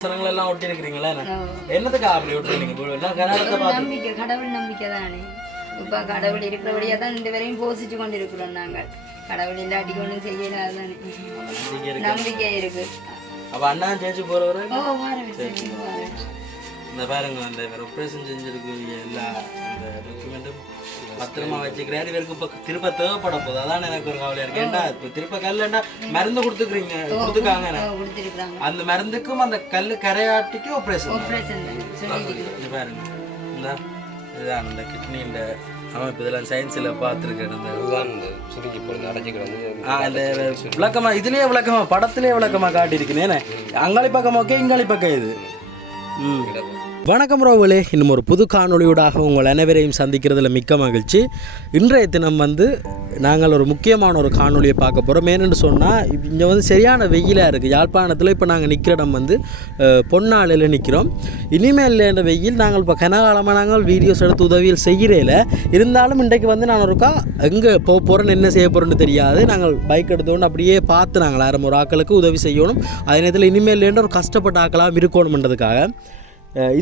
சரங்கள் எல்லாம் ஒட்டி இருக்கிறீங்களா என்னத்துக்கா அப்படி கர்நாடகத்தை பார்த்து நம்பிக்கை கடவுள் நம்பிக்கை தானே இப்ப கடவுள் இருக்கிறபடியா தான் இந்த வரையும் போசிச்சு கொண்டு இருக்கிறோம் நாங்கள். கடவுள் இல்லாட்டி ஒன்றும் செய்யல அதுதானே நம்பிக்கை இருக்கு. அப்ப அண்ணா சேச்சு போறவரு? ஓ இந்த பாருங்க அந்த ஆப்ரேஷன் செஞ்சிருக்கு எல்லா அந்த டாக்குமெண்ட்டும் பத்திரமா வச்சுக்கிறாரு. இவருக்கு இப்ப திருப்ப தேவைப்பட போகுது அதான் எனக்கு ஒரு கவலையா இருக்கு. ஏன்டா இப்ப திருப்ப கல்லுண்டா மருந்து கொடுத்துக்கிறீங்க கொடுத்துக்காங்க அந்த மருந்துக்கும் அந்த கல்லு கரையாட்டிக்கும் ஆப்ரேஷன் பாருங்க. இந்த இதுதான் இந்த கிட்னி இந்த அமைப்பு. இதெல்லாம் சயின்ஸில் பார்த்துருக்கேன் இந்த இதுதான் இந்த சுருங்கி போகிறது அடைச்சி கிடந்து ஆ இந்த விளக்கமா இதுலயே விளக்கமா படத்திலே விளக்கமா காட்டியிருக்கேன் ஏன்னா அங்காளி பக்கம் ஓகே இங்காளி பக்கம் இது. ம். வணக்கம் ரோவலே இன்னும் ஒரு புது காணொலியூடாக உங்கள் அனைவரையும் சந்திக்கிறதுல மிக்க மகிழ்ச்சி. இன்றைய தினம் வந்து நாங்கள் ஒரு முக்கியமான ஒரு காணொலியை பார்க்க போகிறோம் ஏன்னு சொன்னால் இங்கே வந்து சரியான வெயிலாக இருக்குது யாழ்ப்பாணத்தில் இப்போ நாங்கள் நிற்கிற இடம் வந்து அஹ், பொன்னாலையில் நிற்கிறோம் இனிமேல் என்ற வெயில் நாங்கள் இப்போ கனகாலமாக நாங்கள் வீடியோஸ் எடுத்து உதவியில் செய்கிறேல. இருந்தாலும் இன்றைக்கு வந்து நான் ஒருக்கா எங்கே போக போகிறேன்னு என்ன செய்ய போகிறோன்னு தெரியாது. நாங்கள் பைக் எடுத்தோன்னு அப்படியே பார்த்து நாங்கள் ஆயிரம் ஒரு ஆக்களுக்கு உதவி செய்யணும். அதே நேரத்தில் இனிமேல் ஒரு கஷ்டப்பட்ட ஆக்களாக இருக்கணும்ன்றதுக்காக.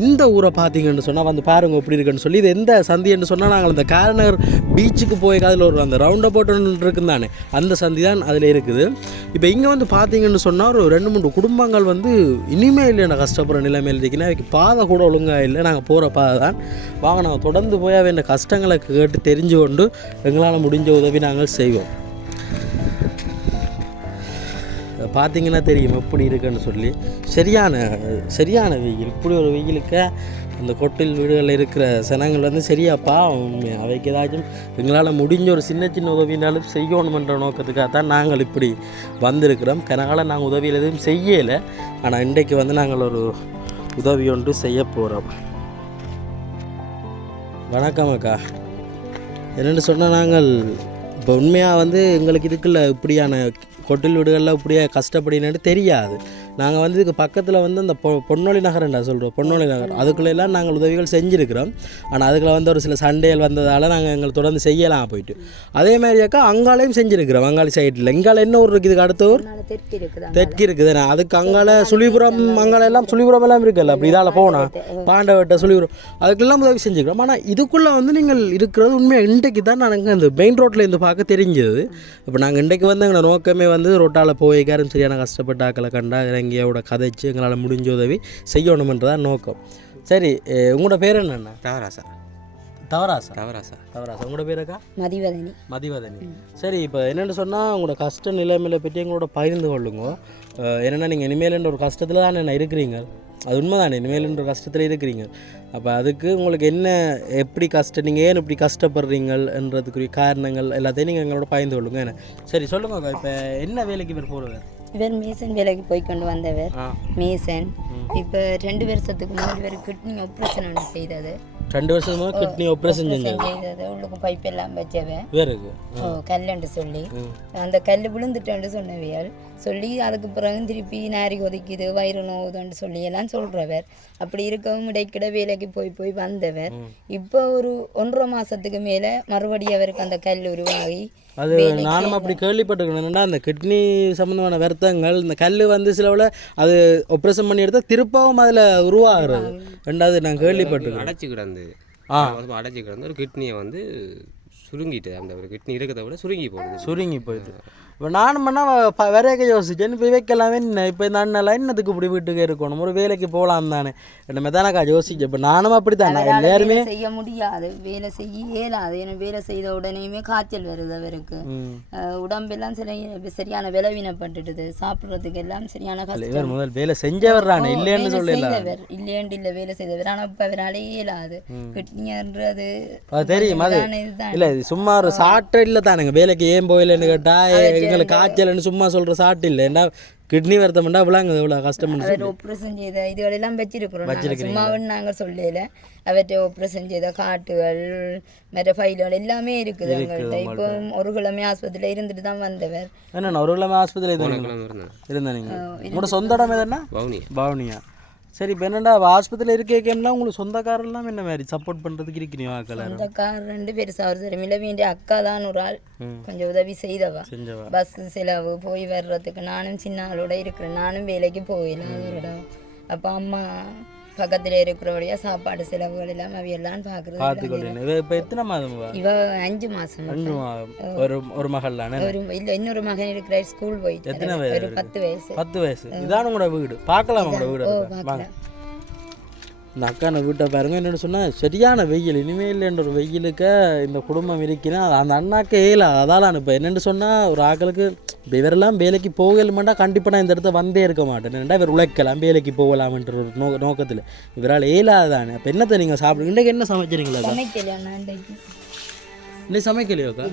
இந்த ஊரை பார்த்தீங்கன்னு சொன்னால் வந்து பாருங்க எப்படி இருக்குன்னு சொல்லி இது எந்த சந்தின்னு சொன்னால் நாங்கள் இந்த காரநகர் பீச்சுக்கு போய் அதில் ஒரு அந்த ரவுண்ட் அபவுட் ஒன்று இருக்குன்னு தானே. அந்த சந்தி தான் அதில் இருக்குது. இப்போ இங்கே வந்து பார்த்தீங்கன்னு சொன்னால் ஒரு ரெண்டு மூணு குடும்பங்கள் வந்து இனிமே இல்லை நான் கஷ்டப்படுற நிலைமையில் இருக்குன்னா அதுக்கு பாதை கூட ஒழுங்காக இல்லை நாங்கள் போகிற பாதை தான். வாங்க நாங்கள் தொடர்ந்து போய் அவன் கஷ்டங்களை கேட்டு தெரிஞ்சு கொண்டு எங்களால் முடிஞ்ச உதவி நாங்கள் செய்வோம். பார்த்தீங்கன்னா தெரியும் எப்படி இருக்குன்னு சொல்லி. சரியான சரியான வெயில். இப்படி ஒரு வெயிலுக்க அந்த கொட்டில் வீடுகளில் இருக்கிற சனங்கள் வந்து சரியாப்பா உண்மை அவைக்கு ஏதாச்சும் எங்களால் முடிஞ்ச ஒரு சின்ன சின்ன உதவினாலும் செய்யணுமென்ற நோக்கத்துக்காக தான் நாங்கள் இப்படி வந்திருக்கிறோம். கனகால நாங்கள் உதவியில் எதுவும் செய்யலை. ஆனால் இன்றைக்கு வந்து நாங்கள் ஒரு உதவி ஒன்று செய்ய போகிறோம் வணக்கம் அக்கா. என்னென்னு சொன்னால் நாங்கள் இப்போ உண்மையாக வந்து எங்களுக்கு இதுக்குள்ள இப்படியான கொட்டில் வீடுகளில் இப்படியே கஷ்டப்படினு தெரியாது. நாங்கள் வந்து இதுக்கு பக்கத்தில் வந்து அந்த பொ பொன்னொழி நகரண்டா சொல்கிறோம் பொன்னொழி நகர். அதுக்குள்ள எல்லாம் நாங்கள் உதவிகள் செஞ்சுருக்கிறோம். ஆனால் அதுக்குள்ள வந்து ஒரு சில சண்டைகள் வந்ததால் நாங்கள் எங்களை தொடர்ந்து செய்யலாம் போயிட்டு. அதே மாதிரியாக்கா அங்காலையும் செஞ்சுருக்கிறோம். அங்காளி சைடில் எங்கால என்ன ஊர் இருக்குது அடுத்த ஊர்? தெற்கு இருக்குதா அதுக்கு அங்கால சுழிபுரம் அங்கால எல்லாம் சுழிபுரம் எல்லாம் இருக்குல்ல? அப்படி இதால் போனா. பாண்டவட்ட சுழிபுரம். அதுக்கெல்லாம் உதவி செஞ்சுக்கிறோம் ஆனால் இதுக்குள்ளே வந்து நீங்கள் இருக்கிறது உண்மையாக இன்றைக்கு தான் எனக்கு அந்த மெயின் ரோட்டில் இருந்து பார்க்க தெரிஞ்சது. இப்போ நாங்கள் இன்றைக்கு வந்து எங்களை நோக்கமே வந்து ரோட்டால் போய் காரும் சரியான கஷ்டப்பட்ட ஆக்களை கண்டா இறங்கியோட கதைச்சு எங்களால் முடிஞ்ச உதவி செய்யணுமென்றதான் நோக்கம். சரி உங்களோட பேர் என்னண்ணா? தவறாசா தவராசா? தவறாசா தவராசா. உங்களோட பேருக்கா மதிவதனி. மதிவதனி. சரி இப்போ என்னென்னு சொன்னால் உங்களோட கஷ்ட நிலைமையில பற்றி எங்களோட பகிர்ந்து கொள்ளுங்க. என்னன்னா நீங்கள் இனிமேல் ஒரு கஷ்டத்தில் தான் என்ன இருக்கிறீங்க. அது உண்மைதானே? இனிமேல் ஒரு கஷ்டத்தில் இருக்கிறீங்க. அப்போ அதுக்கு உங்களுக்கு என்ன எப்படி கஷ்டம் நீங்கள் ஏன் இப்படி கஷ்டப்படுறீங்கன்றதுக்குரிய காரணங்கள் எல்லாத்தையும் நீங்கள் எங்களோட பகிர்ந்து கொள்ளுங்க. என்ன? சரி சொல்லுங்க இப்போ என்ன வேலைக்கு பேர் போகிறவர் இவர் மேசன் வேலைக்கு போய் கொண்டு வந்தவர். மேசன். இப்போ ரெண்டு வருஷத்துக்கு முன்னாடி இவர் கிட்னி ஆப்ரேஷன் ஒன்று செய்தது ரெண்டு முன்னாடி கிட்னி ஆப்ரேஷன் செஞ்சது உள்ளுக்கு பைப் எல்லாம் வச்சவன் ஓ கல்லுண்டு சொல்லி. அந்த கல் விழுந்துட்டேன்னு சொன்னவியல் சொல்லி அதுக்கு பிறகு திருப்பி நாரி கொதிக்குது வயிறு நோவுதுன்னு சொல்லி எல்லாம் சொல்றவர். அப்படி இருக்கவும் இடைக்கிட வேலைக்கு போய் போய் வந்தவர். இப்போ ஒரு ஒன்றரை மாசத்துக்கு மேல மறுபடியும் அவருக்கு அந்த கல் உருவாகி அது நானும் அப்படி கேள்விப்பட்டிருக்கேன். என்னடா அந்த கிட்னி சம்மந்தமான வருத்தங்கள் இந்த கல் வந்து சிலவில் அது ஆப்ரேஷன் பண்ணி எடுத்தால் திருப்பவும் அதில் உருவாகிறது. ரெண்டாவது நான் கேள்விப்பட்டிருக்கேன். அடைச்சி கிடந்து ஆ. அடைச்சி கிடந்து ஒரு கிட்னியை வந்து சுருங்கிட்டு அந்த ஒரு கிட்னி இருக்கிறத விட சுருங்கி போடுது சுருங்கி இப்போ நானும் பண்ணால் வரையக்க யோசிச்சேன். இப்போ என்ன? இப்போ இந்த அண்ணெல்லாம் என்னத்துக்கு இப்படி வீட்டுக்கு இருக்கணும்? ஒரு வேலைக்கு போகலாம் தானே. என்ன தானக்கா யோசிச்சேன் இப்போ நானும் அப்படி தான் எல்லாருமே செய்ய முடியாது. வேலை செய்ய இயலாது ஏன்னா வேலை செய்த உடனேயுமே காய்ச்சல் வருது அவருக்கு. உடம்பெல்லாம் சில சரியான விளவினப்பட்டுடுது சாப்பிட்றதுக்கு எல்லாம் சரியான கஷ்டம். முதல் வேலை செஞ்சவர் தானே. இல்லைன்னு செய்தவர். இல்லையேண்டு இல்லை வேலை செய்தவர். ஆனால் இப்போ அவரால் இயலாது கிட்னின்றது தெரியும். அது இல்லை சும்மா ஒரு சாட்டு இல்லை தானுங்க. வேலைக்கு ஏன் போகலன்னு கேட்டால் எங்களுக்கு காய்ச்சல்னு சும்மா சொல்கிற சாட்டு இல்லை. ஏன்னா கிட்னி வருத்தம்னா விளாங்குது இவ்வளோ கஷ்டம்னு அவர் ஆப்ரேஷன் செய்த இதுகளெல்லாம் வச்சிருக்கிறோம் சும்மாவும் நாங்கள் சொல்லல. அவற்றை ஆப்ரேஷன் செய்த காட்டுகள் மற்ற ஃபைல்கள் எல்லாமே இருக்குது எங்கள்கிட்ட இப்போ ஒரு கிழமை ஆஸ்பத்திரியில் இருந்துட்டு தான் வந்தவர். என்னண்ணா ஒரு கிழமை ஆஸ்பத்திரியில் நீங்கள் உங்களோட சொந்த இடம் எதுனா பவுனியா. பவுனியா. சரி இப்போ என்னடா ஆஸ்பத்திரியில் இருக்கேன்னா உங்களுக்கு சொந்தக்காரெல்லாம் என்ன மாதிரி சப்போர்ட் பண்ணுறதுக்கு இருக்கிறீங்க ஆக்கள் அந்த கார் ரெண்டு பெருசா ஒரு சரி மில வேண்டிய அக்கா தான் ஒரு ஆள். கொஞ்சம் உதவி செய்தவா? செஞ்சவா? பஸ் செலவு போய் வர்றதுக்கு நானும் சின்ன ஆளோட இருக்கிறேன். நானும் வேலைக்கு போயிடலாம் இடம் அப்போ அம்மா பக்கத்தில் இருக்கிறபடியா சாப்பாடு செலவுகள் எல்லாம் அவையெல்லாம் பார்க்குறது பார்த்துக்கொள்ளேன் இவ இப்போ எத்தனை மாதம் இவ? அஞ்சு மாதம் மாதம். ஒரு ஒரு மகள் தானே? ஒரு இல்லை இன்னொரு மகன் இருக்கிற ஸ்கூல் போயிட்டு எத்தனை ஒரு பத்து வயசு. பத்து வயசு. இதான் உங்களோட வீடு? பார்க்கலாம் உங்களோட வீடு? வாங்க. இந்த அக்கான வீட்டை பாருங்க என்னென்னு சொன்னால் சரியான வெயில் இனிமேல் என்ற ஒரு வெயிலுக்கு இந்த குடும்பம் இருக்குன்னா அந்த அண்ணாக்கு ஏல அதால் இப்போ என்னென்னு சொன்னால் ஒரு ஆக்களுக்கு இவரெல்லாம் வேலைக்கு போகலுமாண்டா கண்டிப்பாக நான் இந்த இடத்த வந்தே இருக்க மாட்டேன். ஏன்டா இவர் உழைக்கலாம் வேலைக்கு போகலாம்ன்ற ஒரு நோ நோக்கத்தில். இவரால் ஏலாதானே. அப்போ என்னத்தை நீங்கள் சாப்பிடுங்க இன்றைக்கு என்ன சமைக்கிறீங்களா இன்னைக்கு சமைக்கலையோக்கா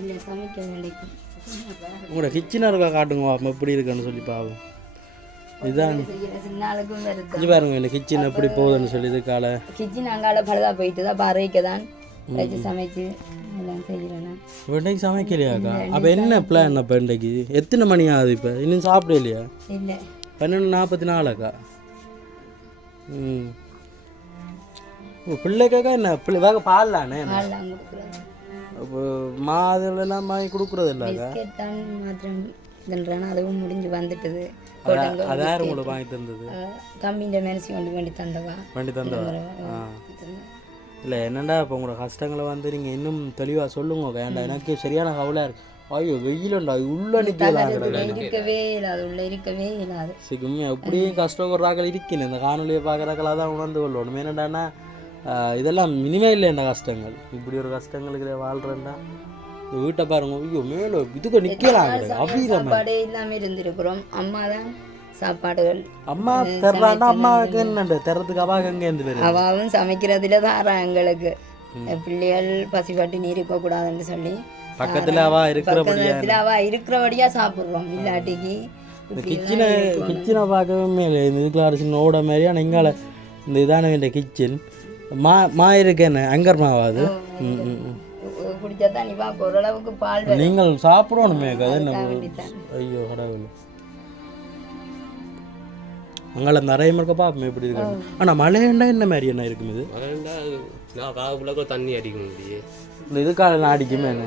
உங்களோட கிச்சனாக இருக்கா காட்டுங்க அப்போ எப்படி இருக்குன்னு சொல்லி பாவம் இதுதான் இது பாருங்க இந்த கிச்சன் எப்படி போகுதுன்னு சொல்லி இதுக்கால கிச்சன் அங்கால பழுதா போயிட்டு தான் பறவைக்கு தான் வச்சு சமைச்சு இன்னைக்கு சமைக்கலையாக்கா? அப்போ என்ன பிளான் அப்போ இன்றைக்கு? எத்தனை மணி ஆகுது இப்போ? இன்னும் சாப்பிடலையா? இல்லை. பன்னெண்டு நாற்பத்தி நாலாக்கா ம். ஓ பிள்ளைக்காக்கா என்ன? பிள்ளை வேக இப்போ மாதுளெல்லாம் வாங்கி கொடுக்குறது இல்லைக்கா பிஸ்கெட் தான் மாத்திரம் இதுன்றானா அதுவும் முடிஞ்சு வந்துட்டுது அதாரு உங்களுக்கு வாங்கி தந்தது கம்மின்ற மெனசி கொண்டு வேண்டி தந்தவா? வண்டி தந்தவா? இல்லை என்னடா இப்போ உங்களோட கஷ்டங்களை வந்து நீங்கள் இன்னும் தெளிவாக சொல்லுங்க வேண்டாம். எனக்கு சரியான கவலை இருக்கு. ஐயோ வெயிலுண்டா உள்ள இருக்கவே இல்லாது உள்ள இருக்கவே இல்லாது. சிக்குமே எப்படியும் கஷ்டப்படுறாக்கள் இருக்கணும். இந்த காணொலியை பார்க்குறாக்களாக தான் உணர்ந்து கொள்ளணும். என்னடான்னா இதெல்லாம் இனிமே இல்லை இந்த கஷ்டங்கள். இப்படி ஒரு கஷ்டங்களுக்கு வாழ்கிறேன்டா இந்த வீட்டை பாருங்க. ஐயோ மேலே இதுக்கு நிற்கலாம் சாப்பாடே இல்லாம இருந்திருக்கிறோம். அம்மா தான் சாப்பாடுகள். அம்மா தர்றாண்டா அம்மாவுக்கு என்னண்டு? தர்றதுக்கு அவாக எங்கே இருந்து பேர் அவாவும் சமைக்கிறதுல தான் எங்களுக்கு. பிள்ளைகள் பசிப்பட்டு இருக்க கூடாதுன்னு சொல்லி. பக்கத்தில் அவா இருக்கிறபடியா பக்கத்துல அவ இருக்கிறபடியா சாப்பிடுறோம். இல்லாட்டிக்கு இந்த கிச்சனை கிச்சனை பார்க்கவே மேலே இந்த இதுக்குள்ள அரிசி ஓட மாதிரி ஆனால் எங்கால இந்த இதான கிச்சன் மா மா இருக்கேன்னு அங்கர் மாவாது ம் ம் ம். குடிச்சா தான் நீ பார்க்க ஓரளவுக்கு பால். நீங்கள் சாப்பிடணுமே கதை. ஐயோ கடவுள். அங்கே நிறைய இருக்க பார்ப்போம் எப்படி இருக்காங்க. ஆனால் மழையண்டா என்ன மாதிரி என்ன இருக்கும் இது? நான் காவுக்குள்ள தண்ணி அடிக்க முடியும் இந்த இதுக்கால நான் அடிக்குமே என்ன?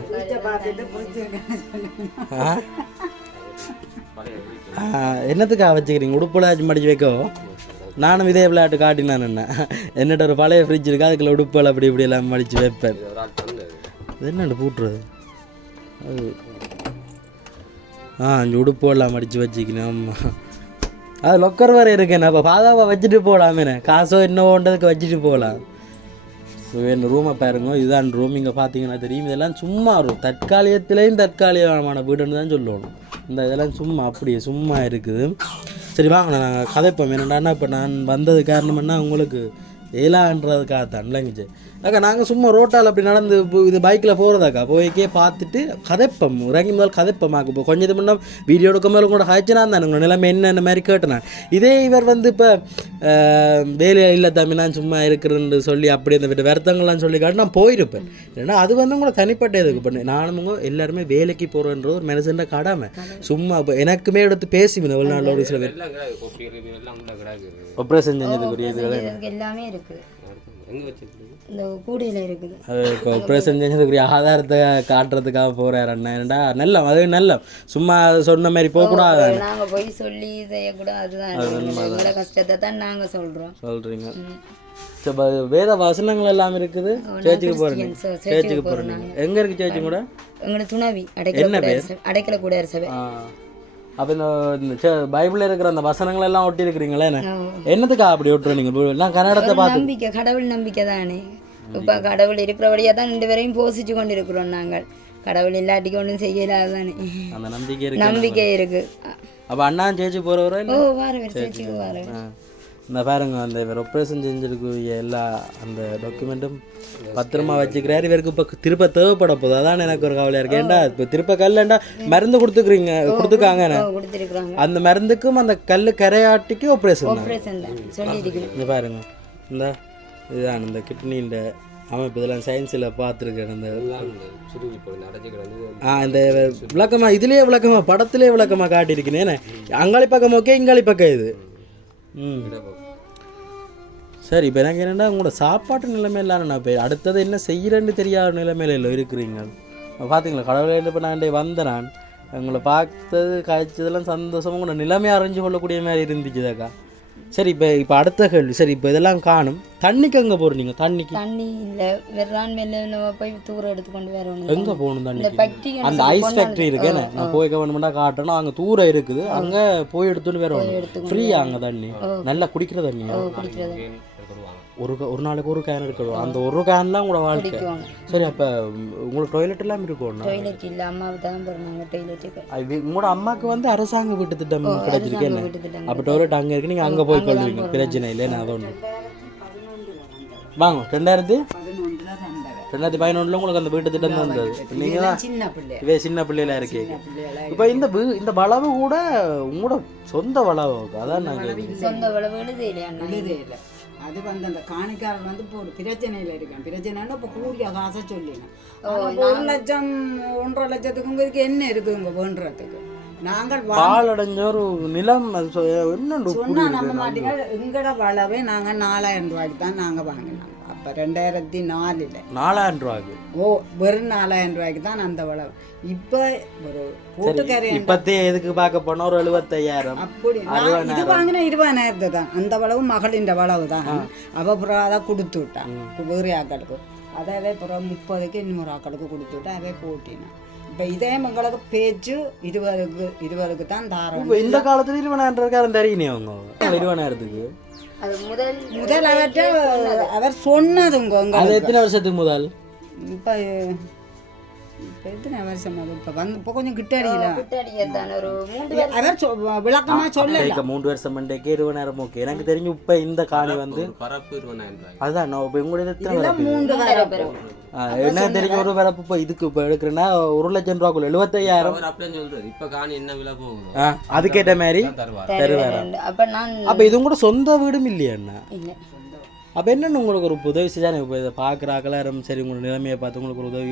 என்னத்துக்காக வச்சுக்கிறீங்க? உடுப்புல மடிச்சு வைக்கோ நானும் இதே விளையாட்டு காட்டினான் என்ன. என்னட்ட ஒரு பழைய ஃப்ரிட்ஜ் இருக்கு அதுக்குள்ள உடுப்புகள் அப்படி இப்படி எல்லாம் மடிச்சு வைப்பேன். என்னண்டு பூட்டுறது? அது. ஆ இந்த போடலாம் மடித்து வச்சுக்கணும். ஆமாம் அது லொக்கர் வேறு இருக்கேன். அப்போ பாதாவை வச்சுட்டு போகலாமே காசோ என்னவோன்றதுக்கு வச்சுட்டு போகலாம் ஸோ என் ரூமை பாருங்க. இதுதான் ரூம் இங்கே பார்த்தீங்கன்னா தெரியும். இதெல்லாம் சும்மா வரும் தற்காலிகத்திலையும் தற்காலிகமான வீடுன்னு தான் சொல்லணும். இந்த இதெல்லாம் சும்மா அப்படியே சும்மா இருக்குது. சரி வாங்கண்ணா நாங்கள் கதைப்போம். என்னடான்னா இப்போ நான் வந்தது காரணம் என்ன? உங்களுக்கு ஏலான்றதுக்காக தான் இல்லைங்க அக்கா நாங்கள் சும்மா ரோட்டால் அப்படி நடந்து இது பைக்கில் போகிறதாக்கா போய்க்கே பார்த்துட்டு கதைப்போம் இறங்கி முதல் கதைப்பமாக்கு இப்போ கொஞ்சம் முன்னே வீடியோ எடுக்கும் போது கூட ஹாய்ச்சினா தான் உங்கள் நிலைமை என்னென்ன மாதிரி கேட்டேன் இதே இவர் வந்து இப்போ வேலையில் இல்லை தம்பி நான் சும்மா இருக்கிறேன்னு சொல்லி அப்படி இந்த விட்டு வருத்தங்கள்லாம் சொல்லி காட்டி நான் போயிருப்பேன். ஏன்னா அது வந்து உங்களை தனிப்பட்ட இதுக்கு பண்ணு. நானும் எல்லாருமே வேலைக்கு போகிறன்றது ஒரு மனுஷன் கடமை. சும்மா இப்போ எனக்குமே எடுத்து பேசி நாள் ஒரு சில பேர். ஆப்ரேஷன் செஞ்சதுக்குரிய எல்லாமே இருக்கு எங்கே வச்சிருக்கு இந்த கூடையில இருக்குது. அது இப்போ ஆப்ரேஷன் செஞ்சதுக்குரிய ஆதாரத்தை காட்டுறதுக்காக போகிறார் அண்ணா. ஏன்டா நல்ல அது நல்ல சும்மா சொன்ன மாதிரி போகக்கூடாது நாங்க போய் சொல்லி செய்யக்கூடாது. அதுதான் கஷ்டத்தை தான் நாங்க சொல்றோம். சொல்கிறீங்க வேத வசனங்கள் எல்லாம் இருக்குது. சேர்ச்சுக்கு போகிறேன் so சேர்ச்சுக்கு போகிறேன் எங்கே இருக்குது சேர்ச்சு கூட? எங்களோட துணவி அடைக்கல சபை அப்போ இந்த பைபிளில் இருக்கிற அந்த வசனங்கள் எல்லாம் ஒட்டி இருக்கிறீங்களே என்ன? என்னத்துக்கா அப்படி ஒட்டுறோம் நீங்கள் நான் கன்னடத்தை பார்த்து நம்பிக்கை கடவுள் நம்பிக்கை தானே? இப்ப கடவுள் இருக்கிறபடியா தான் ரெண்டு பேரையும் போசிச்சு கொண்டு இருக்கிறோம் நாங்கள். கடவுள் இல்லாட்டிக்கு ஒன்றும் செய்யலாது தானே? அந்த நம்பிக்கை இருக்கு. நம்பிக்கை இருக்கு. அப்போ அண்ணா சேச்சி போகிறவரோ ஓ வார வேறு சேர்ச்சிக்கு வார இந்த பாருங்க அந்த இவர் ஆப்ரேஷன் செஞ்சிருக்கூடிய எல்லா அந்த டாக்குமெண்ட்டும் பத்திரமா வச்சுக்கிறாரு. இவருக்கு இப்போ திருப்ப தேவைப்பட போகுது. அதான் எனக்கு ஒரு கவலையாக இருக்கு. ஏன்டா இப்போ திருப்ப கல்லண்டா? மருந்து கொடுத்துக்கிறீங்க கொடுத்துருக்காங்க அந்த மருந்துக்கும் அந்த கல் கரையாட்டிக்கு ஆப்ரேஷன் இந்த பாருங்க. இந்த இதுதான் இந்த கிட்னின்ற அமைப்பு. இதெல்லாம் சயின்ஸில் பார்த்துருக்கேன். அந்த ஆ இந்த விளக்கமா இதுலயே விளக்கமா படத்திலே விளக்கமா காட்டியிருக்கேன் அங்காளி பக்கம் ஓகே இங்காளி பக்கம் இது. சரி இப்போ எனக்கு என்னென்னா உங்களோட சாப்பாட்டு நிலைமை இல்லாம நான் இப்போ அடுத்தது என்ன செய்கிறேன்னு தெரியாத நிலைமையில இல்லை இருக்கிறீங்க. பார்த்தீங்களா கடவுளை இப்போ நான் வந்தேன் நான் உங்களை பார்த்தது காய்ச்சதெல்லாம் சந்தோஷமாக உங்களோட நிலைமை அறிஞ்சு கொள்ளக்கூடிய மாதிரி இருந்துச்சுதாக்கா சரி இப்போ இப்போ அடுத்த கேள்வி. சரி இப்போ இதெல்லாம் காணும். தண்ணிக்கு எங்கே போகிறீங்க தண்ணிக்கு. தண்ணி இல்ல வெறான் மேல நம்ம போய் தூரம் எடுத்துக்கொண்டு வரணும் எங்கே போகணும் ஃபேக்டரி அந்த ஐஸ் ஃபேக்ட்ரி இருக்கு. நான் போய் கவர்மெண்ட்டாக காட்டணும் அங்கே தூரம் இருக்குது. அங்கே போய் எடுத்துட்டு வரணும் ஃப்ரீயா அங்கே தண்ணி. நல்லா குடிக்கிற தண்ணி. ஒரு க- ஒரு நாளைக்கு ஒரு கேன் இருக்கணும் அந்த ஒரு கேன்லாம் உங்களோட வாழ்க்கை. சரி அப்போ உங்களுக்கு டாய்லெட் எல்லாம் இருக்கணும் டாய்லெட் இல்ல அம்மாவுக்கு தான் போறாங்க டாய்லெட்டுக்கு உங்களோட அம்மாவுக்கு வந்து அரசாங்க வீட்டு திட்டம் கிடைச்சிருக்கு என்ன? அப்போ டாய்லெட் அங்கே இருக்கு நீங்கள் அங்கே போய் கொள்வீங்க. பிரச்சனை இல்லை நான் அதை ஒன்று வாங்க ரெண்டாயிரத்தி? ரெண்டாயிரத்தி பதினொன்றில் உங்களுக்கு அந்த வீட்டு திட்டம் வந்தது. நீங்கள்? தான் சின்ன பிள்ளை. இவே சின்ன பிள்ளையில இருக்கீங்க இப்போ இந்த வீ- இந்த வளவு கூட உங்களோட சொந்த வளவு. அதான் நான் கேட்குறேன் சொந்த வளவு அது வந்து அந்த காணிக்காரர் வந்து இப்போ ஒரு பிரச்சனையில் இருக்கேன். பிரச்சனைன்னா இப்போ கூடிய காசை சொல்லினேன் ஒரு லட்சம் ஒன்றரை லட்சத்துக்கு உங்களுக்கு என்ன இருக்குதுங்க வேண்டுறதுக்கு நாங்கள் வா- பால் அடைஞ்ச ஒரு நிலம் அது சொ- என்னண்டு சொன்னா நம்ப மாட்டீங்க. எங்கட வளவே நாங்கள் நாலாயிரம் ரூபாய்க்கு தான் நாங்கள் வாங்கினோம். அப்போ ரெண்டாயிரத்தி நாலில். நாலாயிரம் ரூபாய்க்கு. ஓ வெறும் நாலாயிரம் ரூபாய்க்கு தான் அந்த வளவு இப்போ ஒரு கூட்டுக்கரை இப்பத்தே எதுக்கு பார்க்க போனா ஒரு எழுபத்தையாயிரம். அப்படி நான் இது வாங்கின இருபதாயிரத்து தான். அந்த வளவு மகளின் வளவு தான். அவ புறம் அதை கொடுத்து விட்டான். வேறு ஆக்களுக்கு. அதாவே புறம் முப்பதுக்கு இன்னொரு ஆக்களுக்கு கொடுத்து விட்டா அவே போட்டினான். இப்போ இதே எங்களுக்கு பேச்சு இருபதுக்கு இருபதுக்கு தான் தாரம் இந்த காலத்துல இருபதாயிரம் இருக்காரு தெரியணும் அவங்க? இருபதாயிரத்துக்கு. அது முதல் முதல் அவற்றை அவர் சொன்னதுங்க அது உங்களுக்கு. எத்தனை வருஷத்துக்கு முதல்? இப்போ எத்தனை வருஷம் இப்போ வந்து இப்போ கொஞ்சம் கிட்ட அவர் மூன்று வருஷம். மண்டேக்கே இருபதாயிரம் ஓகே. எனக்கு தெரிஞ்சு இப்ப இந்த காணி வந்து பரப்பு அதான் நான் இப்போ உங்களுடைய எத்தனை? மூன்று என்ன தெரிஞ்ச ஒரு வரப்பு இப்போ இதுக்கு இப்போ எடுக்கிறேன்னா ஒரு லட்சம் ரூபாக்குள்ள எழுபத்தையாயிரம். இப்ப காணி என்ன விலை போகுதோ. ஆ அதுக்கேற்ற மாதிரி தருவார். அப்ப நான் அப்ப இது கூட சொந்த வீடும் இல்லையா அண்ணா? இல்ல. அப்ப என்னன்னு உங்களுக்கு ஒரு உதவி செஞ்சானே இப்போ இதை பார்க்குறாக்கெல்லாம் சரி உங்களோட நிலைமையை பார்த்து உங்களுக்கு ஒரு உதவி.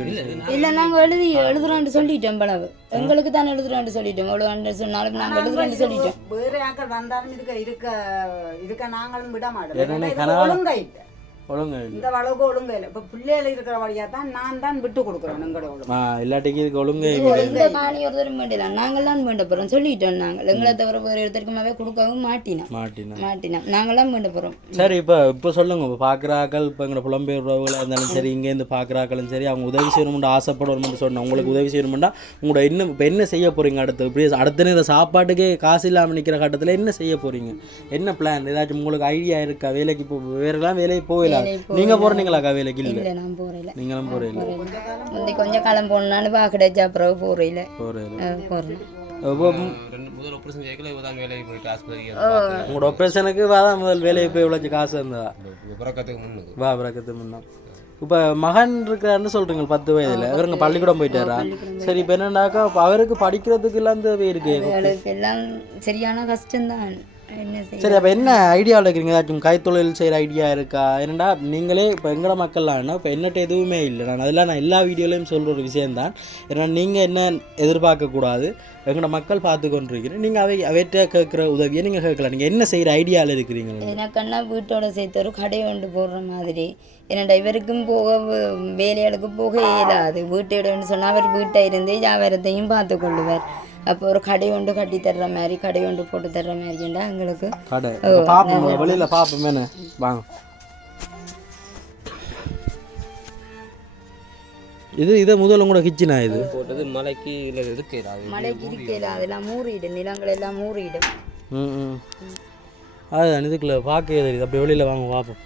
இல்ல நாங்க எழுதி எழுதுறோம்னு சொல்லிட்டோம் பளவு எங்களுக்கு தான் எழுதுறோம்னு சொல்லிட்டோம். எவ்வளவு சொன்னாலும் நாங்க எழுதுறோம்னு சொல்லிட்டோம். வேறு ஆக்கள் வந்தாலும் இருக்க இருக்க இருக்க நாங்களும் விட மாட்டோம். இந்த அளவுக்கு ஒழுங்கா இல்லை. இப்போ பிள்ளைகள் இருக்கிற வழியா தான் நான் தான் விட்டு கொடுக்குறேன் எங்களோட ஒழுங்கு. இல்லாட்டிக்கு இதுக்கு ஒழுங்கு இந்த காணி ஒருத்தரும் வேண்டியதான் நாங்கள் தான் வேண்ட போறோம். சொல்லிட்டோம் நாங்கள். எங்களை தவிர வேறு ஒருத்தருக்குமாவே கொடுக்கவும் மாட்டினோம். மாட்டினா மாட்டினோம். நாங்களாம் வேண்ட போறோம். சரி இப்போ இப்போ சொல்லுங்க. இப்போ பார்க்குறாக்கள் இப்போ எங்களை புலம்பெயர் உறவுகளாக இருந்தாலும் சரி இங்கேருந்து பார்க்குறாக்களும் சரி அவங்க உதவி செய்யணும்னு ஆசைப்படுவோம்னு சொன்னேன். உங்களுக்கு உதவி செய்யணும்னா உங்களோட இன்னும் இப்போ என்ன செய்ய போறீங்க அடுத்து? இப்படி அடுத்த நேரம் சாப்பாட்டுக்கே காசு இல்லாமல் நிற்கிற கட்டத்தில் என்ன செய்ய போறீங்க? என்ன பிளான் ஏதாச்சும் உங்களுக்கு ஐடியா இருக்கா? வேலைக்கு போ வேறெல்லாம் வேலைக்கு போகலாம் வேலைக்கு நீங்கள் போகிறீங்களாக்கா வேலைக்கு இல்லை இல்ல நான் போறேன். நீங்களும் போகிறீங்க முந்தி கொஞ்சம் காலம் போனாலும் பா கிடைச்சா அப்புறம் போறேன். போறேன். வேலைக்கு உங்களோட ஆப்ரேஷனுக்கு வாதான் முதல் வேலையை போய் இவ்வளோ காசு இருந்ததா பிறக்கத்துக்கு வா பிறக்கத்து முன்னா இப்போ மகன் இருக்காருன்னு சொல்றீங்க பத்து வயதுல. இவருங்க பள்ளிக்கூடம் போயிட்டாரா? சரி இப்போ என்னன்னாக்கா அவருக்கு படிக்கிறதுக்கு எல்லாம் தேவை இருக்கு. எல்லாம் சரியான கஷ்டம்தான். சரி அப்போ என்ன ஐடியாவில் இருக்கிறீங்க ஏதாச்சும் கைத்தொழில் செய்கிற ஐடியா இருக்கா? என்னடா நீங்களே இப்போ எங்கட மக்கள்லாம் இப்போ என்னட்ட எதுவுமே இல்லை. நான் அதெல்லாம் நான் எல்லா வீடியோலையும் சொல்கிற ஒரு விஷயம்தான். ஏன்னா நீங்கள் என்ன எதிர்பார்க்கக்கூடாது எங்களோட மக்கள் பார்த்து கொண்டிருக்கிறேன் நீங்கள் அவை அவைகிட்ட கேட்குற உதவியை நீங்கள் கேட்கலாம். நீங்கள் என்ன செய்கிற ஐடியாவில் இருக்கிறீங்க? எனக்கன்னா வீட்டோட சேர்த்து ஒரு கடை ஒன்று போடுற மாதிரி. என்னடா இவருக்கும் போக வே- வேலைகளுக்கு போக இயலாது வீட்டோடன்னு சொன்னால் அவர் வீட்டை இருந்து வியாபாரத்தையும் பார்த்து கொள்ளுவார். அப்போ ஒரு கடை ஒன்று கட்டி தர்ற மாதிரி கடை ஒன்று போட்டு தர்ற மாதிரிண்டா எங்களுக்கு வெளியில் பார்ப்போம் என்ன? வாங்க இது இதை முதல்ல கூட கிச்சனா இது? போட்டது மலைக்கு இல்லை இதுக்கு அது மழைக்கு இருக்கையில் அதெல்லாம் மூறிடும் நிலங்கள் எல்லாம் மூறிடும் ம் ம். அதுதான் இதுக்குள்ள பார்க்கவே தெரியுது. அப்படி வெளியில் வாங்க பார்ப்போம்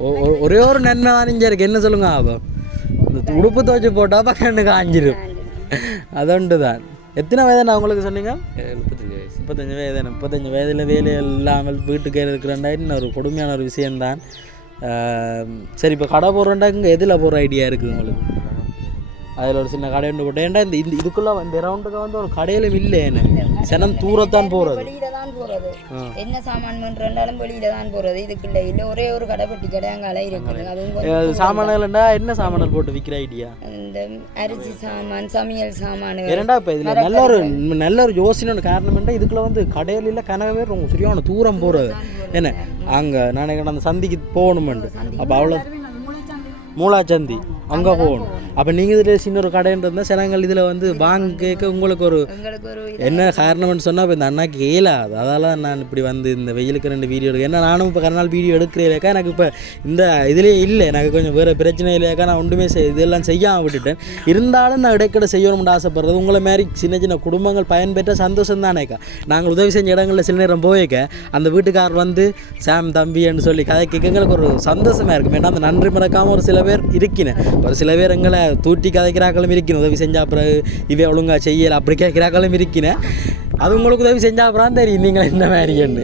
ஒ- ஒரே ஒரு நன்மை தான் இருக்கு. என்ன சொல்லுங்க ஆபா இந்த உடுப்பு துவச்சி போட்டால் பக்கண்டு காஞ்சிரும். அதொண்டு தான் எத்தனை வயதுண்ணா உங்களுக்கு சொன்னீங்க? முப்பத்தஞ்சு வயசு. முப்பத்தஞ்சு வயது முப்பத்தஞ்சு வயதில் வேலை இல்லாமல் வீட்டுக்கே இருக்கிறேன்டா இன்னும் ஒரு கொடுமையான ஒரு விஷயம்தான். சரி இப்போ கடை போடுறேன்டா இங்கே எதில் போகிற ஐடியா இருக்குது உங்களுக்கு? அதில் ஒரு சின்ன கடை ஒன்று போட்டேன் ஏன்டா இந்த இந்த இதுக்குள்ளே இந்த ரவுண்டுக்கு வந்து ஒரு கடையிலும் இல்லை என்ன? சனம் தூரத்தான் போகிறது வெளியில தான் போறது. ஆ. என்ன சாமான் பண்ணுறாலும் வெளியில தான் போறது. இதுக்குள்ள இல்லை. ஒரே ஒரு கடைப்பட்டி கடை அங்கே இருக்குது. அதுவும் சாமான்கள்டா என்ன சாமான்கள் போட்டு விற்கிற ஐடியா இந்த அரிசி சாமான் சமையல் சாமான். ஏன்டா இப்போ இதில் நல்ல ஒரு நல்ல ஒரு யோசனை காரணம் இதுக்குள்ள வந்து கடையில இல்லை கனவே ரொம்ப சரியான தூரம் போகிறது என்ன? அங்கே நான் அந்த சந்திக்கு போகணுமெண்டு. அப்போ அவ்வளோ மூலாச்சந்தி அங்கே போகணும். அப்போ நீங்கள் இதில் சின்ன ஒரு கடைன்றதா சிலங்கள் இதில் வந்து வாங்க கேட்க உங்களுக்கு ஒரு என்ன காரணம்னு சொன்னால் இப்போ இந்த அண்ணாக்கு இயலாது. அதால நான் இப்படி வந்து இந்த வெயிலுக்கு ரெண்டு வீடியோ எடுக்க ஏன்னா நானும் இப்போ கரநாள் வீடியோ எடுக்கிறேக்கா எனக்கு இப்போ இந்த இதுலேயே இல்லை. எனக்கு கொஞ்சம் வேறு பிரச்சனை இல்லையாக்கா நான் ஒன்றுமே செய் இதெல்லாம் செய்யாமல் விட்டுட்டேன். இருந்தாலும் நான் இடைக்கிட செய்யணும்னு ஆசைப்படுறது உங்களை மாதிரி சின்ன சின்ன குடும்பங்கள் பயன்பெற்ற சந்தோஷம் தானேக்கா. நாங்கள் உதவி செஞ்ச இடங்களில் சில நேரம் போயிருக்க அந்த வீட்டுக்காரர் வந்து சாம் தம்பின்னு சொல்லி கதை எங்களுக்கு ஒரு சந்தோஷமாக இருக்கும். ஏன்னா அந்த நன்றி மறக்காமல் ஒரு சில பேர் இருக்கினேன் ஒரு சில பேர் எங்களை தூட்டி கதைக்கிறாக்களும் இருக்கணும் உதவி செஞ்சா பிறகு இவே ஒழுங்கா செய்யலை அப்படி கேட்குறாக்களும் இருக்கினேன். அது உங்களுக்கு உதவி செஞ்சா அப்புறம் தெரியும் நீங்கள் என்ன மாதிரின்னு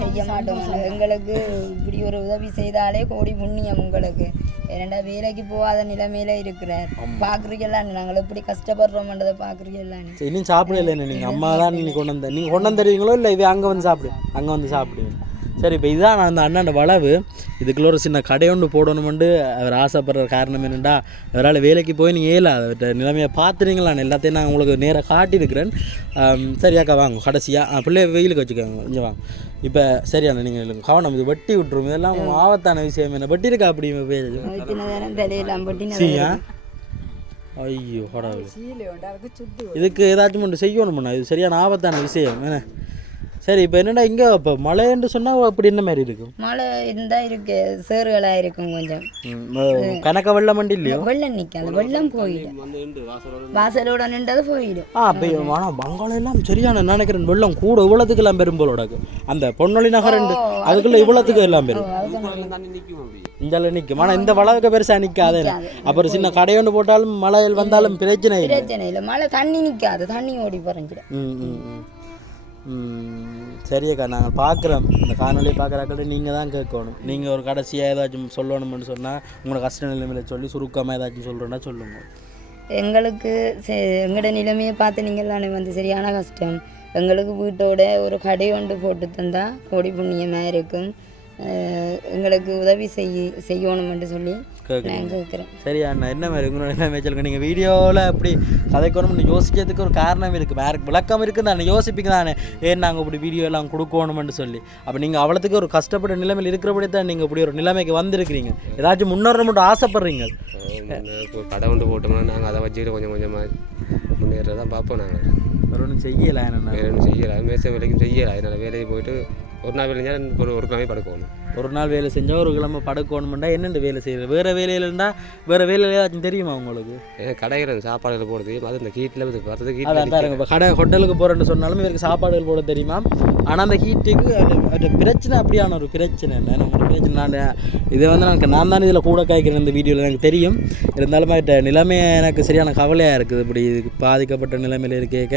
செய்ய மாட்டோம் எங்களுக்கு இப்படி ஒரு உதவி செய்தாலே கோடி புண்ணியம் உங்களுக்கு. ஏன்னா வேலைக்கு போகாத நிலைமையில இருக்கிறார். பார்க்குறீங்களா நாங்கள் எப்படி கஷ்டப்படுறோம்ன்றதை பார்க்குறீங்களா சரி, இன்னும் சாப்பிடல நீங்கள் அம்மா தான் நீங்கள் கொண்டு வந்த. நீங்கள் கொண்டு வந்துடுவீங்களோ இல்லை இது அங்கே வந்து சாப்பிடு அங்கே வந்து சாப்பிடுவீங்க சரி இப்போ இதான் நான் அந்த அண்ணாண்ட வளவு. இதுக்குள்ள ஒரு சின்ன கடை ஒன்று போடணுமெண்டு. அவர் ஆசைப்படுற காரணம் என்னென்னா அவரால் வேலைக்கு போய் நீங்கள் ஏல. நிலைமையை பார்த்துறீங்களா? எல்லாத்தையும் நான் உங்களுக்கு நேராக காட்டியிருக்கிறேன். சரியாக்கா வாங்க கடைசியாக பிள்ளைய வெயிலுக்கு வச்சுக்கோங்க. கொஞ்சம் வாங்க. இப்போ சரியான நீங்கள் கவனம் இது வெட்டி விட்டுரும். இதெல்லாம் ஆபத்தான விஷயம். என்ன வெட்டி இருக்கா அப்படி இத்தனை சீயா? ஐயோ இதுக்கு ஏதாச்சும் ஒன்று செய்யணும்ண்ணா. இது சரியான ஆபத்தான விஷயம். என்ன? சரி இப்போ என்னடா இங்கே இப்போ மழைன்னு சொன்னால் அப்படி என்ன மாதிரி இருக்கும்? மழை இருந்தா இருக்கு சேறுகளாக இருக்கும் கொஞ்சம். கணக்க வெள்ளம் வண்டி இல்லையோ? வெள்ளம் நிற்காது வெள்ளம் போயிடும். வாசலோட நின்றது போயிடும். ஆ அப்போ ஆனால் பங்களா எல்லாம் சரியான நான் நினைக்கிறேன் வெள்ளம் கூட இவ்வளோத்துக்கு எல்லாம் பெரும்போலோடக்கு அந்த பொன்னொழி நகர் அதுக்குள்ள இவ்வளோத்துக்கு எல்லாம் பெரும். நிற்கும் இங்கெல்லாம் நிற்கும் ஆனால் இந்த வளவுக்கு பெருசாக நிற்காது அப்புறம் சின்ன கடையொன்று போட்டாலும் மழையில் வந்தாலும் பிரச்சனை இல்லை. பிரச்சனை இல்லை. மழை தண்ணி நிற்காது தண்ணி ஓடி பறஞ்சிடும். ம். ம். சரியக்கா நாங்கள் பார்க்குறோம் இந்த காணொலியை பார்க்குறாக்கிட்ட நீங்கள் தான் கேட்கணும். நீங்கள் ஒரு கடைசியாக ஏதாச்சும் சொல்லணும்னு சொன்னால் உங்களோட கஷ்ட நிலைமையில சொல்லி சுருக்கமாக ஏதாச்சும் சொல்கிறோன்னா சொல்லுங்கள் எங்களுக்கு செ- எங்களோட நிலைமையை பார்த்து நீங்களானே வந்து சரியான கஷ்டம். எங்களுக்கு வீட்டோட ஒரு கடை ஒன்று போட்டு தந்தால் கோடி புண்ணியமாக இருக்கும். எங்களுக்கு உதவி செய்ய செய்யணும்னு சொல்லி கேட்குறேன் நான் கேட்குறேன். சரி அண்ணா என்ன மாதிரி உங்களோட சொல்லுங்க நீங்கள் வீடியோவில் அப்படி கதைக்கணும்னு யோசிக்கிறதுக்கு ஒரு காரணம் இருக்குது வேறு விளக்கம் இருக்குது தானே யோசிப்பீங்க தானே. ஏன் நாங்கள் இப்படி வீடியோ எல்லாம் கொடுக்கணும்னு சொல்லி. அப்போ நீங்கள் அவ்வளோத்துக்கு ஒரு கஷ்டப்பட்ட நிலைமையில் இருக்கிறபடி தான் நீங்கள் இப்படி ஒரு நிலைமைக்கு வந்திருக்கிறீங்க. ஏதாச்சும் முன்னேற மட்டும் ஆசைப்படுறீங்க? கடை கொண்டு போட்டோம்னா நாங்கள் அதை வச்சுக்கிட்டு கொஞ்சம் கொஞ்சமாக முன்னேறதான் பார்ப்போம் நாங்கள் வேறு ஒன்றும் செய்யலை வேலை ஒன்றும் செய்யலை. மேச வேலைக்கும் செய்யலை. அதனால் வேலைக்கு போயிட்டு ஒரு நாள் வேலை செஞ்சால் ஒரு ஒரு கிழமை படுக்கணும். ஒரு நாள் வேலை செஞ்சால் ஒரு கிழமை படுக்கணுமெண்டா என்னென்ன வேலை செய்கிறது வேறு வேலையில் இருந்தால் வேறு வேலையில் ஏதாச்சும் தெரியுமா உங்களுக்கு? கடையில் சாப்பாடுகள் போடுறது அது இந்த ஹீட்டில் வரது அதான் ஹீட்டில் இப்போ கடை ஹோட்டலுக்கு போகிறேன்னு சொன்னாலும் இவருக்கு சாப்பாடுகள் போட தெரியுமா? ஆனால் அந்த ஹீட்டுக்கு அது பிரச்சனை அப்படியான ஒரு பிரச்சனை எனக்கு ஒரு பிரச்சனை? நான் இதை வந்து எனக்கு நான் தான் இதில் கூட காய்க்கிறேன் இந்த வீடியோவில் எனக்கு தெரியும். இருந்தாலும் நிலைமை எனக்கு சரியான கவலையாக இருக்குது. இப்படி இதுக்கு பாதிக்கப்பட்ட நிலைமையில் இருக்கேக்க.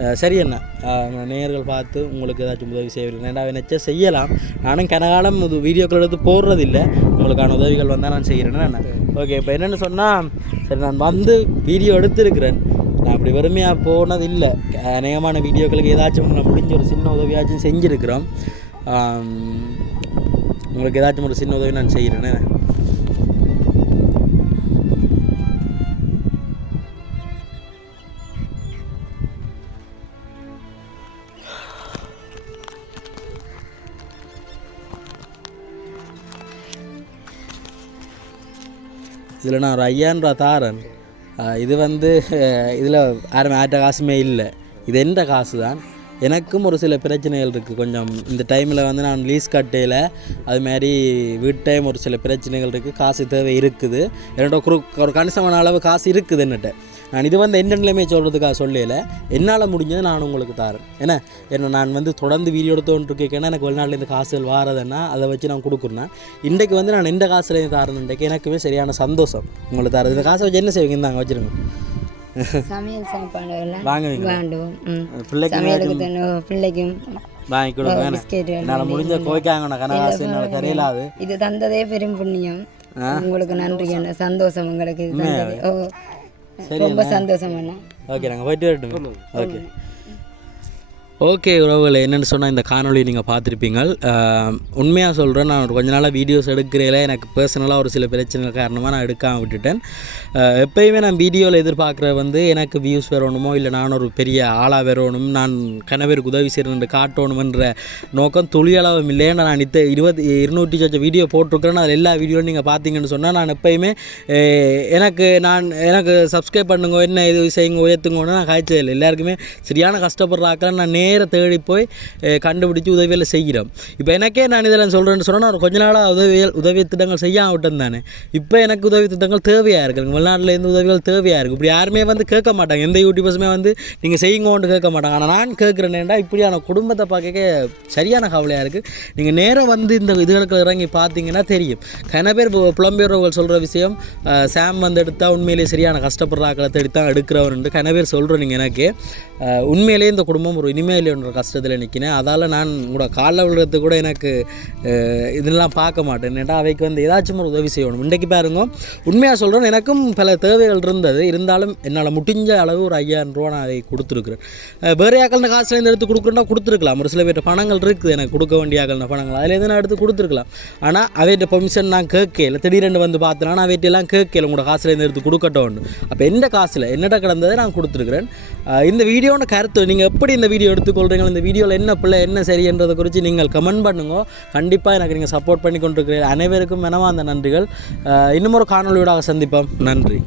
அஹ், சரி என்ன அஹ், நேயர்கள் பார்த்து உங்களுக்கு ஏதாச்சும் உதவி செய்வீர்கள்? ஏன்னா நினச்சா செய்யலாம். நானும் கனகாலம் இது வீடியோக்கள் எடுத்து போடுறதில்லை. உங்களுக்கான உதவிகள் வந்தால் நான் செய்கிறேன். ஓகே இப்போ என்னென்னு சொன்னால் சரி நான் வந்து வீடியோ எடுத்திருக்கிறேன். நான் அப்படி வறுமையாக போனது இல்லை அநேகமான வீடியோக்களுக்கு ஏதாச்சும் நான் முடிஞ்ச ஒரு சின்ன உதவியாச்சும் செஞ்சுருக்கிறோம். உங்களுக்கு ஏதாச்சும் ஒரு சின்ன உதவி நான் செய்கிறேன்னு இதில் நான் ஒரு ஐயாயிரம் ரூபா தாரேன் இது வந்து இதில் யாரும் ஆட்ட காசுமே இல்லை. இது எந்த காசு தான் எனக்கும் ஒரு சில பிரச்சனைகள் இருக்குது கொஞ்சம் இந்த டைமில் வந்து நான் லீஸ் கட்டையில் அதுமாரி வீட்டு டைம் ஒரு சில பிரச்சனைகள் இருக்குது காசு தேவை இருக்குது. என்னோட குரு ஒரு கணிசமான அளவு காசு இருக்குது என்னட்ட நான் இது வந்து எந்த நிலைமையை சொல்கிறதுக்காக சொல்லலை. என்னால் முடிஞ்சது நான் உங்களுக்கு தரேன். ஏன்னா என்ன நான் வந்து தொடர்ந்து வீடியோ எடுத்து கேட்கேன்னா எனக்கு வெளிநாட்டிலேருந்து காசுகள் வாரதுன்னா அதை வச்சு நான் கொடுக்குறேன்னா இன்றைக்கு வந்து நான் எந்த காசுலேருந்து தரேன். இன்றைக்கு எனக்குமே சரியான சந்தோஷம். உங்களுக்கு தரது இந்த காசை வச்சு என்ன செய்வீங்க இந்தாங்க வச்சுருங்க. சமையல் சாப்பாடு எல்லாம் வாங்குவீங்க வேண்டும் ம். பிள்ளைக்கு பிள்ளைக்கும் வாங்கி கொடுங்க. என்னால் முடிஞ்ச கோய்க்காங்க கனகாசு என்னால் தெரியலாது இது தந்ததே பெரும் புண்ணியம். உங்களுக்கு நன்றி அண்ணா சந்தோஷம் உங்களுக்கு இது தந்தது. ஓ. ரொம்ப சந்தோஷம் அண்ணா. ஓகே நாங்கள் போயிட்டு வரட்டும். ஓகே. ஓகே உறவுகள் என்னென்னு சொன்னால் இந்த காணொளி நீங்கள் பார்த்துருப்பீங்க உண்மையாக சொல்கிறேன் நான் ஒரு கொஞ்ச நாளாக வீடியோஸ் எடுக்கிறதில் எனக்கு பர்சனலாக ஒரு சில பிரச்சனைகள் காரணமாக நான் எடுக்காமல் விட்டுட்டேன். எப்பயுமே நான் வீடியோவில் எதிர்பார்க்குற வந்து எனக்கு வியூஸ் வரணுமோ இல்லை நான் ஒரு பெரிய ஆளாக வரணும் நான் கணவருக்கு உதவி செய்யணும் காட்டணுமன்ற நோக்கம் துளியளவும் இல்லைன்னு நான் இத்த இருபது இருநூற்றி சொச்ச வீடியோ போட்டிருக்கிறேன். அதில் எல்லா வீடியோவும் நீங்கள் பார்த்தீங்கன்னு சொன்னால் நான் எப்பயுமே எனக்கு நான் எனக்கு சப்ஸ்கிரைப் பண்ணுங்க என்ன இது செய்யுங்க உயர்த்துங்கன்னு நான் காய்ச்சது இல்லை. எல்லாருக்குமே சரியான கஷ்டப்படுற நான் நேர தேடி போய் கண்டுபிடிச்சி கண்டுபிடிச்சு உதவியில் செய்கிறோம். இப்போ எனக்கே நான் இதில் சொல்கிறேன்னு சொன்னால் நான் கொஞ்ச நாளாக உதவிகள் உதவி திட்டங்கள் செய்யாம விட்டேன் தானே. இப்போ எனக்கு உதவி திட்டங்கள் தேவையாக இருக்குது வெளிநாட்டிலேருந்து உதவிகள் தேவையாக இருக்குது இப்படி யாருமே வந்து கேட்க மாட்டாங்க. எந்த யூடியூபர்ஸுமே வந்து நீங்கள் செய்யுங்கோன்னு கேட்க மாட்டாங்க. ஆனால் நான் கேட்குறேன்டா இப்படியான குடும்பத்தை பார்க்க சரியான கவலையாக இருக்குது நீங்கள் நேராக வந்து இந்த இதுகளுக்கு இறங்கி பார்த்தீங்கன்னா தெரியும். கன பேர் புலம்பெயர்வர்கள் சொல்கிற விஷயம் சாம் வந்து எடுத்தால் உண்மையிலேயே சரியான கஷ்டப்படுற ஆக்களை தேடி தான் எடுக்கிறவருன்ட்டு கன பேர் சொல்கிறோம் நீங்கள் எனக்கு உண்மையிலேயே இந்த குடும்பம் ஒரு இனிமேலேன்ற கஷ்டத்தில் நிற்கினேன் அதால் நான் கூட காலில் விழுறது கூட எனக்கு இதெல்லாம் பார்க்க மாட்டேன். ஏன்டா அவைக்கு வந்து ஏதாச்சும் ஒரு உதவி செய்யணும். இன்றைக்கு பாருங்க உண்மையாக சொல்கிறேன் எனக்கும் பல தேவைகள் இருந்தது. இருந்தாலும் என்னால் முடிஞ்ச அளவு ஒரு ஐயாயிரம் ரூபா நான் அதை கொடுத்துருக்குறேன். வேறு ஆக்கள்ன காசுலேருந்து எடுத்து கொடுக்குறேன்னா கொடுத்துருக்கலாம். ஒரு சில பேர்ட்ட பணங்கள் இருக்குது. எனக்கு கொடுக்க வேண்டிய ஆக்கள்ன பணங்கள் அதுலேருந்து நான் எடுத்து கொடுத்துருக்கலாம். ஆனால் அவைகிட்ட பெர்மிஷன் நான் கேட்கல. திடீரென்று வந்து பார்த்தேன்னா நான் அவைகிட்டலாம் கேட்கல. உங்களோட காசுலேருந்து எடுத்து கொடுக்கட்டும் அப்போ எந்த காசில் என்னட்ட கிடந்ததை நான் கொடுத்துருக்குறேன். இந்த வீடியோன கருத்து நீங்கள் எப்படி இந்த வீடியோ எடுத்துக்கொள்கிறீங்க இந்த வீடியோவில் என்ன பிள்ளை என்ன சரின்றதை குறித்து நீங்கள் கமெண்ட் பண்ணுங்க. கண்டிப்பாக எனக்கு நீங்கள் சப்போர்ட் பண்ணி கொண்டிருக்கிற அனைவருக்கும் மனமார்ந்த நன்றிகள். இன்னும் ஒரு காணொலியோட சந்திப்போம். நன்றி.